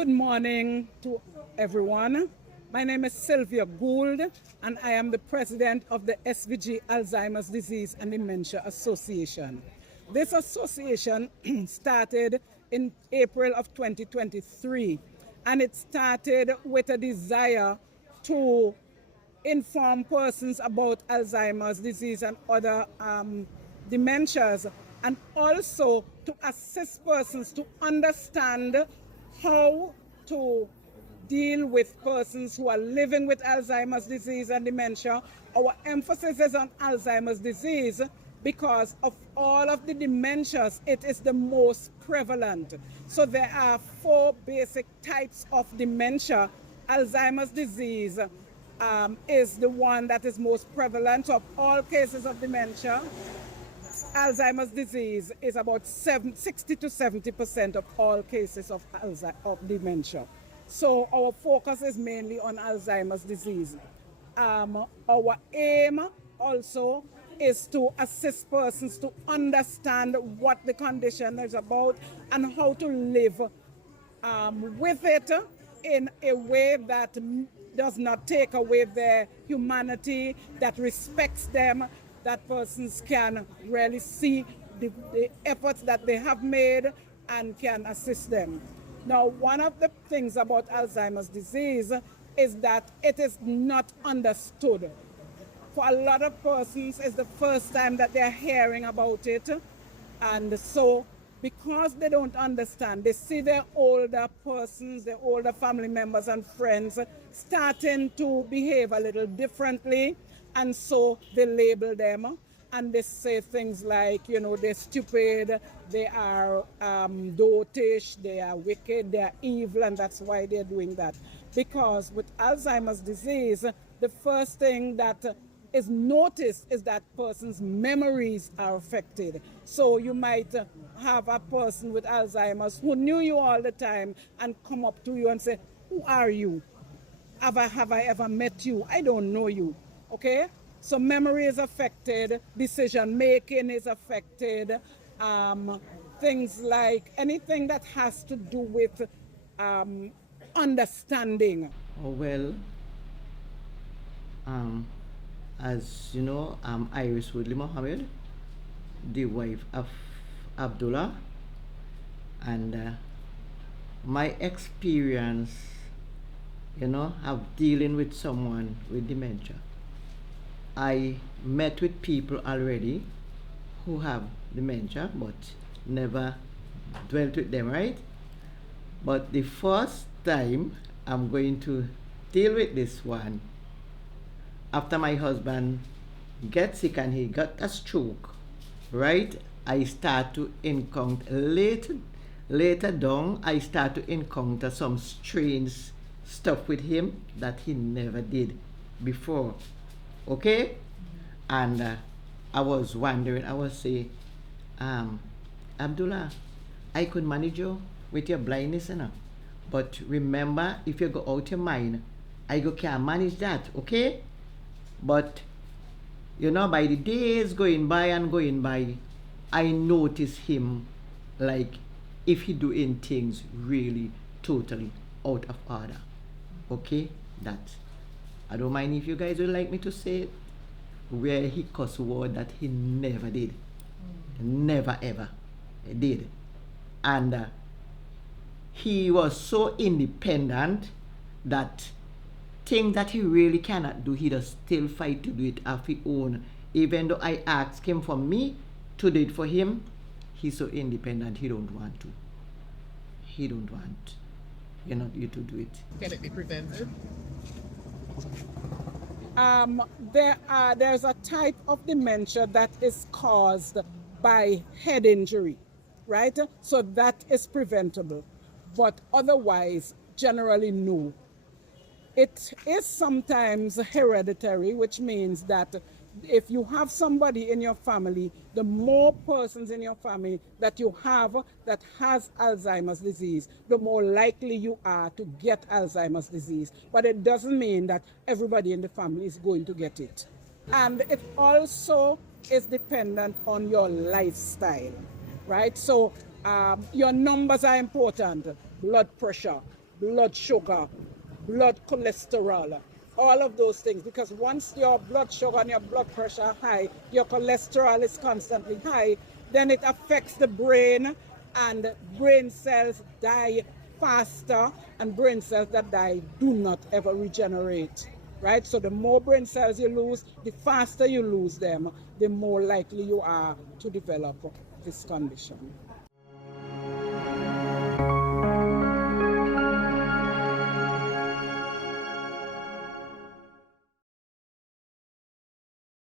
Good morning to everyone. My name is Sylvia Gould, and I am the president of the SVG Alzheimer's Disease and Dementia Association. This association started in April of 2023, and it started with a desire to inform persons about Alzheimer's disease and other dementias, and also to assist persons to understand how to deal with persons who are living with Alzheimer's disease and dementia. Our emphasis is on Alzheimer's disease because of all of the dementias, it is the most prevalent. So there are 4 basic types of dementia. Alzheimer's disease is the one that is most prevalent. So of all cases of dementia, Alzheimer's disease is about 60 to 70% of all cases of dementia. So our focus is mainly on Alzheimer's disease. Our aim also is to assist persons to understand what the condition is about and how to live with it in a way that does not take away their humanity, that respects them, that persons can really see the efforts that they have made and can assist them. Now, one of the things about Alzheimer's disease is that it is not understood. For a lot of persons, it's the first time that they're hearing about it. And so, because they don't understand, they see their older persons, their older family members and friends starting to behave a little differently. And so they label them and they say things like, you know, they're stupid, they are dotish, they are wicked, they are evil, and that's why they're doing that. Because with Alzheimer's disease, the first thing that is noticed is that person's memories are affected. So you might have a person with Alzheimer's who knew you all the time and come up to you and say, "Who are you? Have I ever met you? I don't know you." Okay? So memory is affected, decision making is affected, things like anything that has to do with understanding. Oh, well, as you know, I'm Iris Woodley Mohammed, the wife of Abdullah, and my experience, you know, of dealing with someone with dementia. I met with people already who have dementia but never dwelt with them, right? But the first time I'm going to deal with this one, after my husband get sick and he got a stroke, right? I start to encounter, later down, I start to encounter some strange stuff with him that he never did before. Okay? And I was wondering, I was saying, Abdullah, I could manage you with your blindness, you know? But remember, if you go out your mind, I can't manage that, okay? But, you know, by the days going by, I notice him like if he doing things really totally out of order. Okay? That. I don't mind if you guys would like me to say it, where he cuss word that he never did. Never ever did. And he was so independent that things that he really cannot do, he does still fight to do it of his own. Even though I asked him for me to do it for him, he's so independent, he don't want to. He don't want, you know, you to do it. Can it be prevented? There's a type of dementia that is caused by head injury, right? So that is preventable, but otherwise, generally no. It is sometimes hereditary, which means that if you have somebody in your family, the more persons in your family that you have that has Alzheimer's disease, the more likely you are to get Alzheimer's disease. But it doesn't mean that everybody in the family is going to get it. And it also is dependent on your lifestyle, right? So your numbers are important: blood pressure, blood sugar, blood cholesterol, all of those things. Because once your blood sugar and your blood pressure are high, your cholesterol is constantly high, then it affects the brain, and brain cells die faster, and brain cells that die do not ever regenerate, right? So the more brain cells you lose, the faster you lose them, the more likely you are to develop this condition.